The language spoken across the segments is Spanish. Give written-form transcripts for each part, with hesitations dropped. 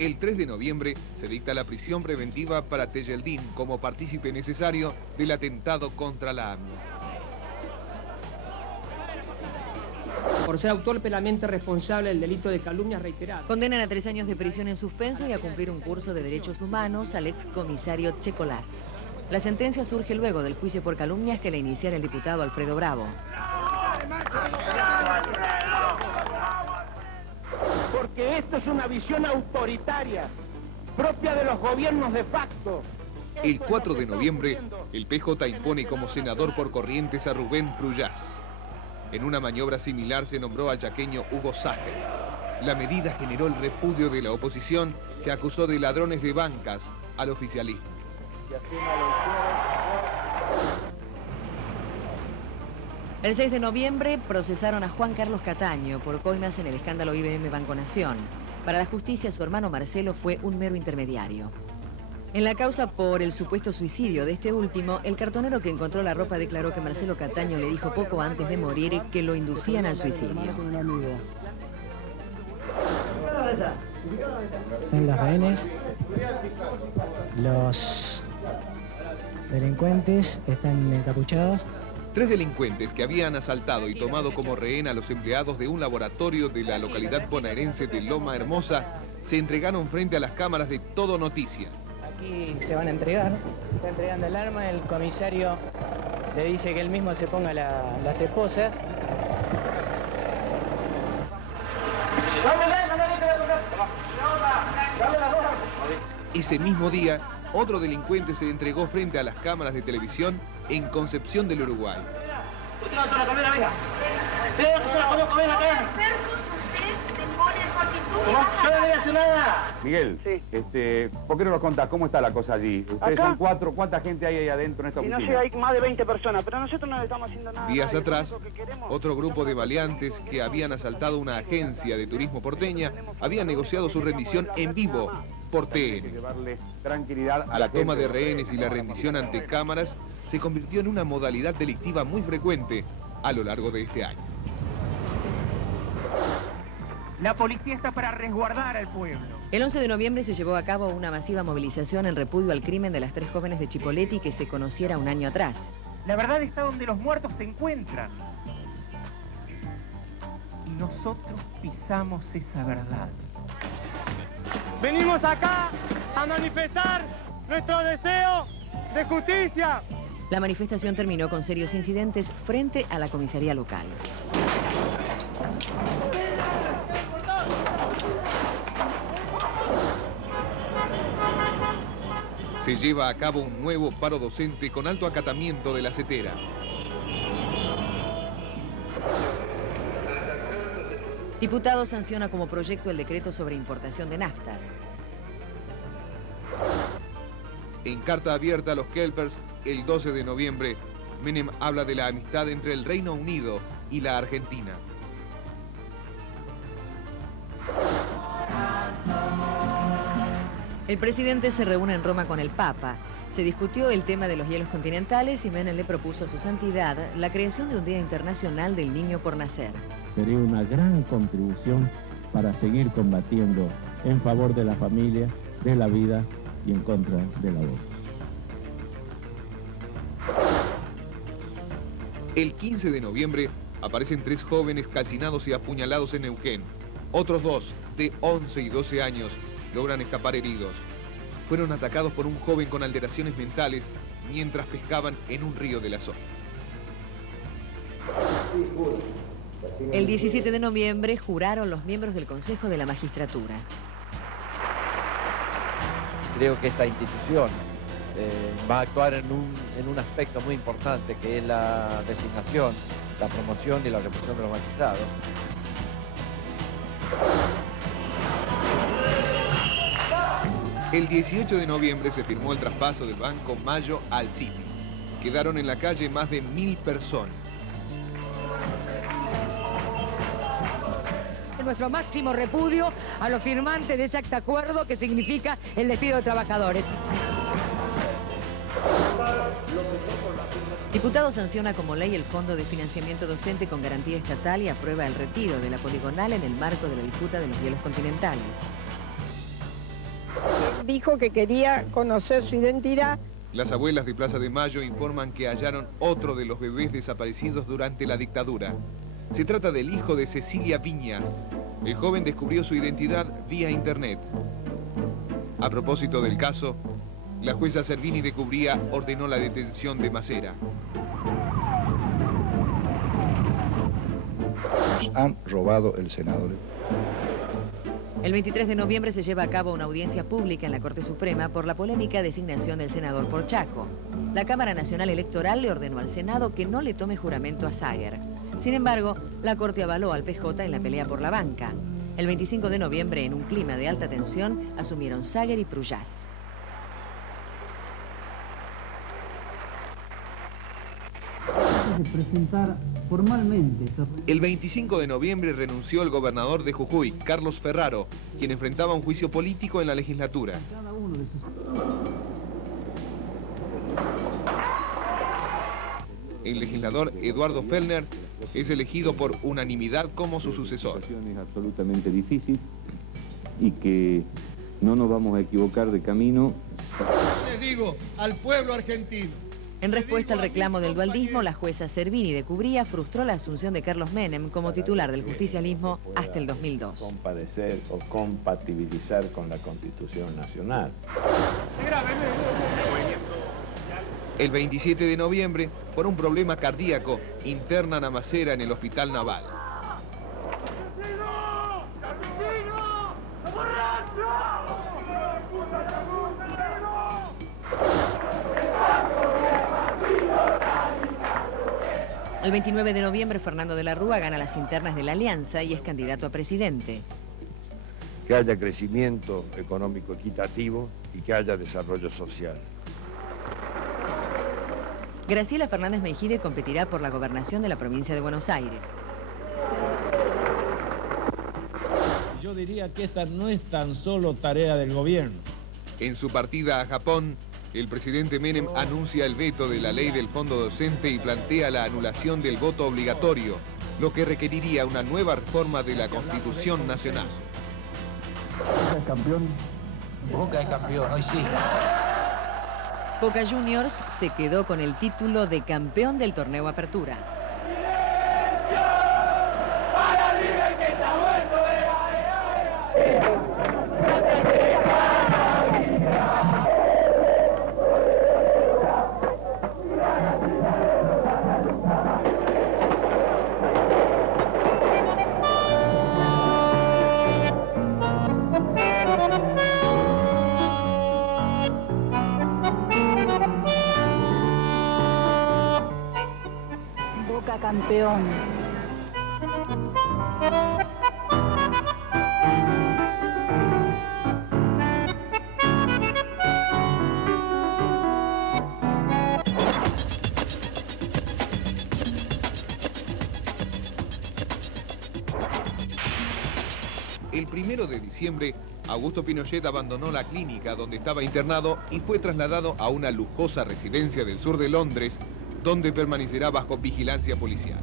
El 3 de noviembre se dicta la prisión preventiva para Tejeldín como partícipe necesario del atentado contra la AMIA. Por ser autor penalmente responsable del delito de calumnia reiterada. Condenan a 3 años de prisión en suspenso y a cumplir un curso de derechos humanos al excomisario Checolás. La sentencia surge luego del juicio por calumnias que le iniciara el diputado Alfredo Bravo. Porque esto es una visión autoritaria, propia de los gobiernos de facto. El 4 de noviembre, el PJ impone como senador por Corrientes a Rubén Pruyás. En una maniobra similar se nombró al chaqueño Hugo Sager. La medida generó el repudio de la oposición, que acusó de ladrones de bancas al oficialismo. El 6 de noviembre procesaron a Juan Carlos Cataño por coimas en el escándalo IBM Banco Nación. Para la justicia, su hermano Marcelo fue un mero intermediario. En la causa por el supuesto suicidio de este último, el cartonero que encontró la ropa declaró que Marcelo Cataño le dijo poco antes de morir que lo inducían al suicidio. En los rehenes, los delincuentes están encapuchados. 3 delincuentes que habían asaltado y tomado como rehén a los empleados de un laboratorio de la localidad bonaerense de Loma Hermosa se entregaron frente a las cámaras de Todo Noticia. Aquí se van a entregar, está entregando el arma, el comisario le dice que él mismo se ponga las esposas. Ese mismo día, otro delincuente se entregó frente a las cámaras de televisión en Concepción del Uruguay. Yo no voy a hacer nada. Miguel, Sí. ¿Por qué no nos contás cómo está la cosa allí? Ustedes ¿Acá? son 4, ¿cuánta gente hay ahí adentro en esta Y no oficina? sé, hay más de 20 personas, pero nosotros no le estamos haciendo nada. Días a nadie. atrás, Lo único que queremos- otro grupo de maleantes que habían asaltado una agencia de turismo porteña había negociado su rendición en vivo por Hay que TN. llevarle tranquilidad a La la toma gente. de rehenes y la rendición ante cámaras se convirtió en una modalidad delictiva muy frecuente a lo largo de este año. La policía está para resguardar al pueblo. El 11 de noviembre se llevó a cabo una masiva movilización en repudio al crimen de las 3 jóvenes de Chipoleti que se conociera un año atrás. La verdad está donde los muertos se encuentran. Y nosotros pisamos esa verdad. Venimos acá a manifestar nuestro deseo de justicia. La manifestación terminó con serios incidentes frente a la comisaría local. Se lleva a cabo un nuevo paro docente con alto acatamiento de la CETERA. Diputado sanciona como proyecto el decreto sobre importación de naftas. En carta abierta a los Kelpers, el 12 de noviembre, Menem habla de la amistad entre el Reino Unido y la Argentina. El presidente se reúne en Roma con el Papa. Se discutió el tema de los hielos continentales y Menem le propuso a su santidad la creación de un Día Internacional del Niño por Nacer. Sería una gran contribución para seguir combatiendo en favor de la familia, de la vida y en contra del aborto. El 15 de noviembre aparecen 3 jóvenes calcinados y apuñalados en Neuquén. Otros 2, de 11 y 12 años, logran escapar heridos. Fueron atacados por un joven con alteraciones mentales mientras pescaban en un río de la zona. El 17 de noviembre juraron los miembros del Consejo de la Magistratura. Creo que esta institución va a actuar en un aspecto muy importante, que es la designación, la promoción y la represión de los magistrados. El 18 de noviembre se firmó el traspaso del Banco Mayo al Citi. Quedaron en la calle más de 1000 personas. Nuestro máximo repudio a los firmantes de ese acuerdo que significa el despido de trabajadores. Diputado sanciona como ley el Fondo de Financiamiento Docente con garantía estatal y aprueba el retiro de la poligonal en el marco de la disputa de los hielos continentales. dijo que quería conocer su identidad. Las abuelas de Plaza de Mayo informan que hallaron otro de los bebés desaparecidos durante la dictadura. Se trata del hijo de Cecilia Viñas. El joven descubrió su identidad vía internet. A propósito del caso, la jueza Servini de Cubría ordenó la detención de Macera. Nos han robado el senador. El 23 de noviembre se lleva a cabo una audiencia pública en la Corte Suprema por la polémica designación del senador por Chaco. La Cámara Nacional Electoral le ordenó al Senado que no le tome juramento a Sager. Sin embargo, la Corte avaló al PJ en la pelea por la banca. El 25 de noviembre, en un clima de alta tensión, asumieron Sager y Prujás. Presentar formalmente. El 25 de noviembre renunció el gobernador de Jujuy, Carlos Ferraro, quien enfrentaba un juicio político en la legislatura. El legislador Eduardo Fellner es elegido por unanimidad como su sucesor. Es absolutamente difícil y que no nos vamos a equivocar de camino. Les digo al pueblo argentino. En respuesta al reclamo del dualdismo, la jueza Servini de Cubría frustró la asunción de Carlos Menem como titular del justicialismo hasta el 2002. Compadecer o compatibilizar con la Constitución Nacional. El 27 de noviembre, por un problema cardíaco, internan a Macera en el Hospital Naval. El 29 de noviembre, Fernando de la Rúa gana las internas de la Alianza y es candidato a presidente. Que haya crecimiento económico equitativo y que haya desarrollo social. Graciela Fernández Mejide competirá por la gobernación de la provincia de Buenos Aires. Yo diría que esta no es tan solo tarea del gobierno. En su partida a Japón, el presidente Menem anuncia el veto de la ley del fondo docente y plantea la anulación del voto obligatorio, lo que requeriría una nueva reforma de la Constitución Nacional. Boca es campeón. Boca es campeón, hoy sí. Boca Juniors se quedó con el título de campeón del torneo Apertura. Boca campeón. El 1 de diciembre, Augusto Pinochet abandonó la clínica donde estaba internado y fue trasladado a una lujosa residencia del sur de Londres, donde permanecerá bajo vigilancia policial.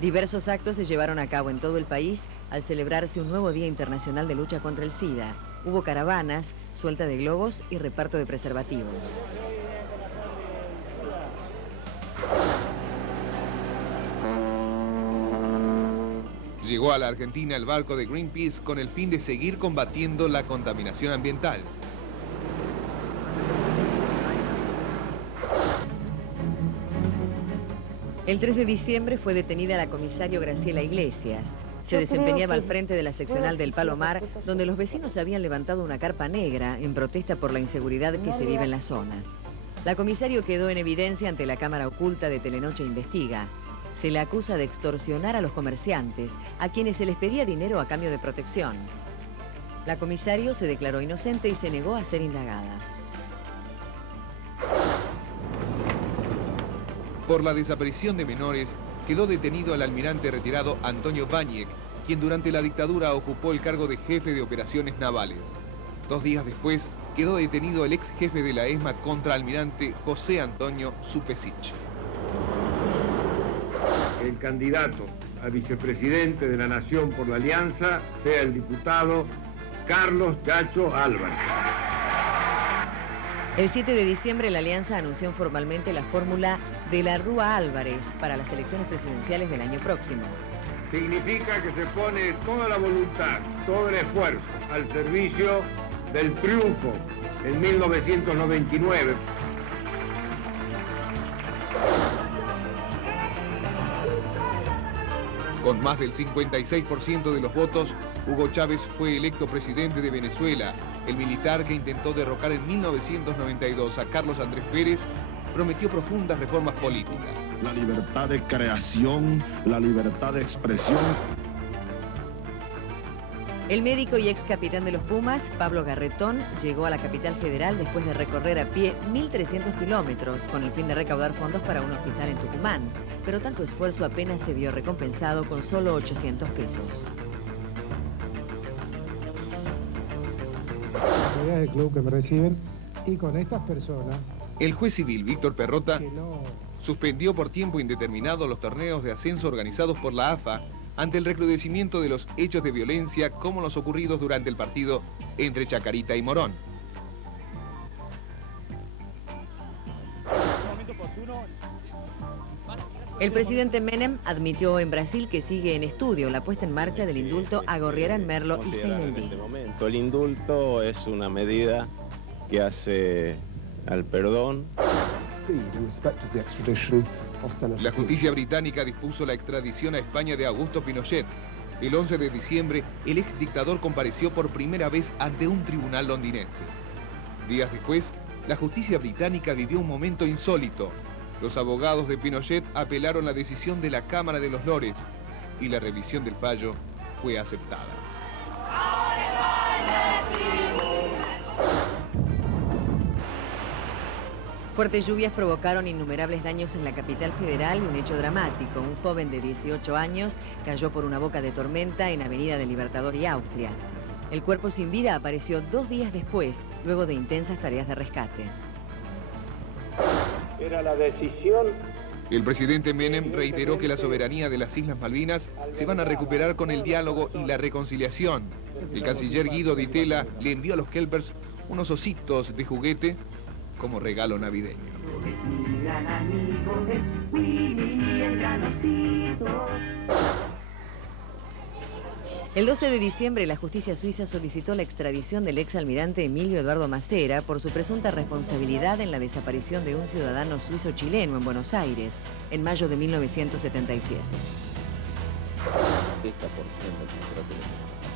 Diversos actos se llevaron a cabo en todo el país al celebrarse un nuevo Día Internacional de Lucha contra el SIDA. Hubo caravanas, suelta de globos y reparto de preservativos. Llegó a la Argentina el barco de Greenpeace con el fin de seguir combatiendo la contaminación ambiental. El 3 de diciembre fue detenida la comisario Graciela Iglesias. Se desempeñaba al frente de la seccional del Palomar, donde los vecinos habían levantado una carpa negra en protesta por la inseguridad que se vive en la zona. La comisario quedó en evidencia ante la cámara oculta de Telenoche Investiga. Se le acusa de extorsionar a los comerciantes, a quienes se les pedía dinero a cambio de protección. La comisario se declaró inocente y se negó a ser indagada. Por la desaparición de menores, quedó detenido el almirante retirado Antonio Báñez, quien durante la dictadura ocupó el cargo de jefe de operaciones navales. 2 días después, quedó detenido el ex jefe de la ESMA contraalmirante José Antonio Supesich. El candidato a vicepresidente de la Nación por la Alianza sea el diputado Carlos Chacho Álvarez. El 7 de diciembre la Alianza anunció formalmente la fórmula de la Rúa Álvarez para las elecciones presidenciales del año próximo. Significa que se pone toda la voluntad, todo el esfuerzo al servicio del triunfo en 1999. Con más del 56% de los votos, Hugo Chávez fue electo presidente de Venezuela. El militar que intentó derrocar en 1992 a Carlos Andrés Pérez prometió profundas reformas políticas. La libertad de creación, la libertad de expresión. El médico y ex capitán de los Pumas, Pablo Garretón, llegó a la capital federal después de recorrer a pie 1.300 kilómetros con el fin de recaudar fondos para un hospital en Tucumán. Pero tanto esfuerzo apenas se vio recompensado con solo 800 pesos. Del club que me reciben y con estas personas. El juez civil Víctor Perrota suspendió por tiempo indeterminado los torneos de ascenso organizados por la AFA ante el recrudecimiento de los hechos de violencia como los ocurridos durante el partido entre Chacarita y Morón. El presidente Menem admitió en Brasil que sigue en estudio la puesta en marcha del indulto a Gorriarán Merlo y Seineldí. En este momento el indulto es una medida que hace al perdón. La justicia británica dispuso la extradición a España de Augusto Pinochet. El 11 de diciembre, el ex dictador compareció por primera vez ante un tribunal londinense. Días después, la justicia británica vivió un momento insólito. Los abogados de Pinochet apelaron la decisión de la Cámara de los Lores y la revisión del fallo fue aceptada. Fuertes lluvias provocaron innumerables daños en la capital federal y un hecho dramático. Un joven de 18 años cayó por una boca de tormenta en Avenida del Libertador y Austria. El cuerpo sin vida apareció 2 días después, luego de intensas tareas de rescate. Era la decisión. El presidente Menem reiteró que la soberanía de las Islas Malvinas se van a recuperar con el diálogo y la reconciliación. El canciller Guido Di Tella le envió a los Kelpers unos ositos de juguete como regalo navideño. El 12 de diciembre la justicia suiza solicitó la extradición del ex almirante Emilio Eduardo Macera por su presunta responsabilidad en la desaparición de un ciudadano suizo-chileno en Buenos Aires en mayo de 1977.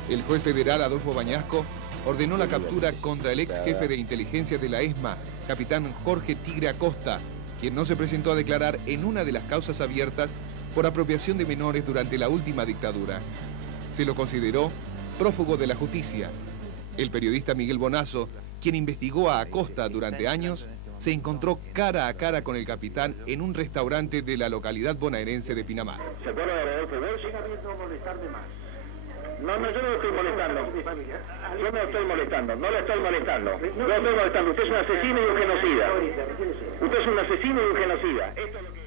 El juez federal Adolfo Bañasco ordenó la captura contra el ex jefe de inteligencia de la ESMA, capitán Jorge Tigre Acosta, quien no se presentó a declarar en una de las causas abiertas por apropiación de menores durante la última dictadura. Se lo consideró prófugo de la justicia. El periodista Miguel Bonazo, quien investigó a Acosta durante años, se encontró cara a cara con el capitán en un restaurante de la localidad bonaerense de Pinamar. ¿Se acuerda de Rodolfo Borges? No molestarme más. No, yo no lo estoy molestando. Yo no lo estoy molestando, no lo estoy molestando. No lo estoy molestando. Usted es un asesino y un genocida. Usted es un asesino y un genocida. Esto es lo que...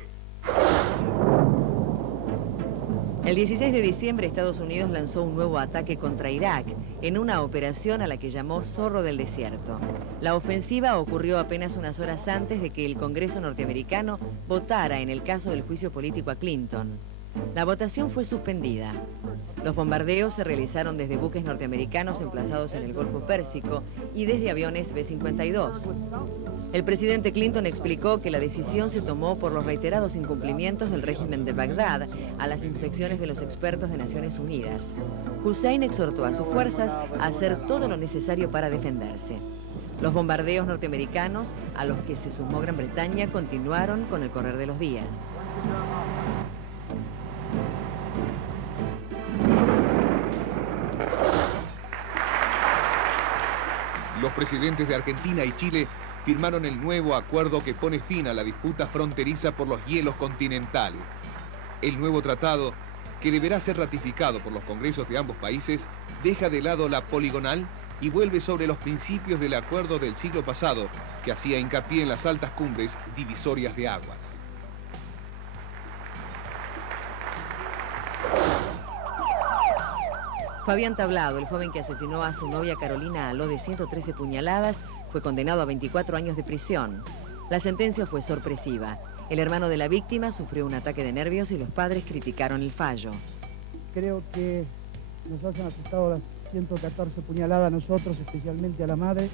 El 16 de diciembre Estados Unidos lanzó un nuevo ataque contra Irak en una operación a la que llamó Zorro del Desierto. La ofensiva ocurrió apenas unas horas antes de que el Congreso norteamericano votara en el caso del juicio político a Clinton. La votación fue suspendida. Los bombardeos se realizaron desde buques norteamericanos emplazados en el Golfo Pérsico y desde aviones B-52. El presidente Clinton explicó que la decisión se tomó por los reiterados incumplimientos del régimen de Bagdad a las inspecciones de los expertos de Naciones Unidas. Hussein exhortó a sus fuerzas a hacer todo lo necesario para defenderse. Los bombardeos norteamericanos, a los que se sumó Gran Bretaña, continuaron con el correr de los días. Los presidentes de Argentina y Chile firmaron el nuevo acuerdo que pone fin a la disputa fronteriza por los hielos continentales. El nuevo tratado, que deberá ser ratificado por los congresos de ambos países, deja de lado la poligonal y vuelve sobre los principios del acuerdo del siglo pasado, que hacía hincapié en las altas cumbres divisorias de aguas. Fabián Tablado, el joven que asesinó a su novia Carolina Aló de 113 puñaladas, fue condenado a 24 años de prisión. La sentencia fue sorpresiva. El hermano de la víctima sufrió un ataque de nervios y los padres criticaron el fallo. Creo que nos hacen asustado las 114 puñaladas a nosotros, especialmente a la madre.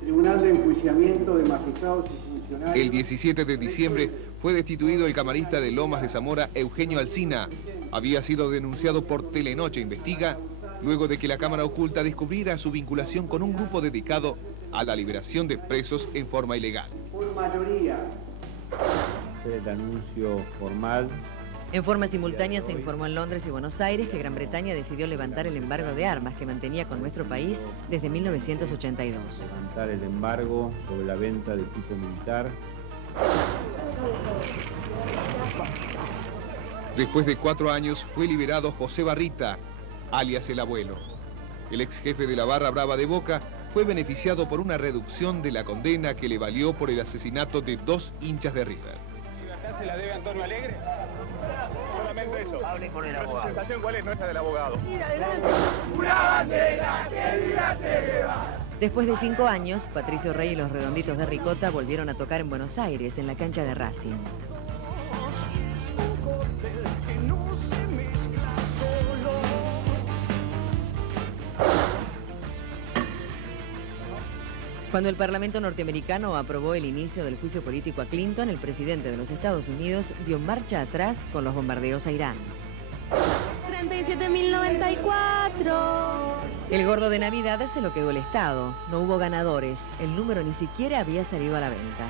Tribunal de Enjuiciamiento de Magistrados y Funcionarios. El 17 de diciembre fue destituido el camarista de Lomas de Zamora, Eugenio Alsina. Había sido denunciado por Telenoche Investiga, luego de que la Cámara Oculta descubriera su vinculación con un grupo dedicado a la liberación de presos en forma ilegal. Por mayoría. El anuncio formal. En forma simultánea se informó en Londres y Buenos Aires que Gran Bretaña decidió levantar el embargo de armas que mantenía con nuestro país desde 1982. Levantar el embargo sobre la venta de equipo militar. Después de 4 años fue liberado José Barrita, alias el Abuelo. El ex jefe de la barra brava de Boca fue beneficiado por una reducción de la condena que le valió por el asesinato de 2 hinchas de River. ¿Acá se la debe Antonio Alegre? Solamente eso. Hable con el abogado. ¿La sensación cuál es nuestra del abogado? ¡Una bandera que diga que va! Después de 5 años, Patricio Rey y los Redonditos de Ricota volvieron a tocar en Buenos Aires, en la cancha de Racing. Cuando el Parlamento norteamericano aprobó el inicio del juicio político a Clinton, el presidente de los Estados Unidos dio marcha atrás con los bombardeos a Irán. 37.094. El gordo de Navidad se lo quedó el Estado. No hubo ganadores. El número ni siquiera había salido a la venta.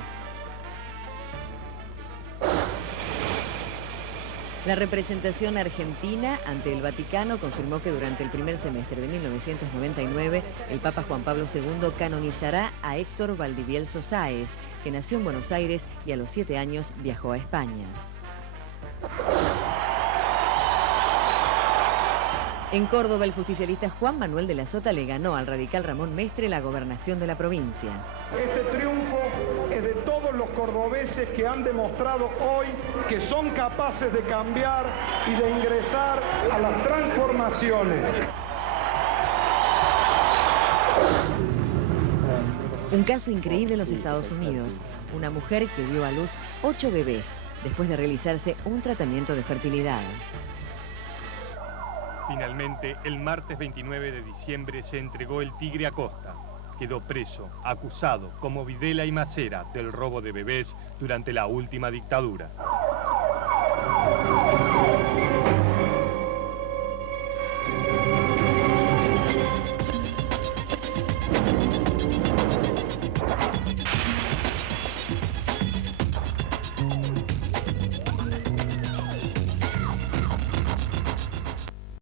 La representación argentina ante el Vaticano confirmó que durante el primer semestre de 1999 el Papa Juan Pablo II canonizará a Héctor Valdivielso Sáez, que nació en Buenos Aires y a los 7 años viajó a España. En Córdoba, el justicialista Juan Manuel de la Sota le ganó al radical Ramón Mestre la gobernación de la provincia. Este triunfo es de todos los cordobeses que han demostrado hoy que son capaces de cambiar y de ingresar a las transformaciones. Un caso increíble en los Estados Unidos. Una mujer que dio a luz 8 bebés después de realizarse un tratamiento de fertilidad. Finalmente, el martes 29 de diciembre se entregó el Tigre Acosta. Quedó preso, acusado, como Videla y Macera, del robo de bebés durante la última dictadura.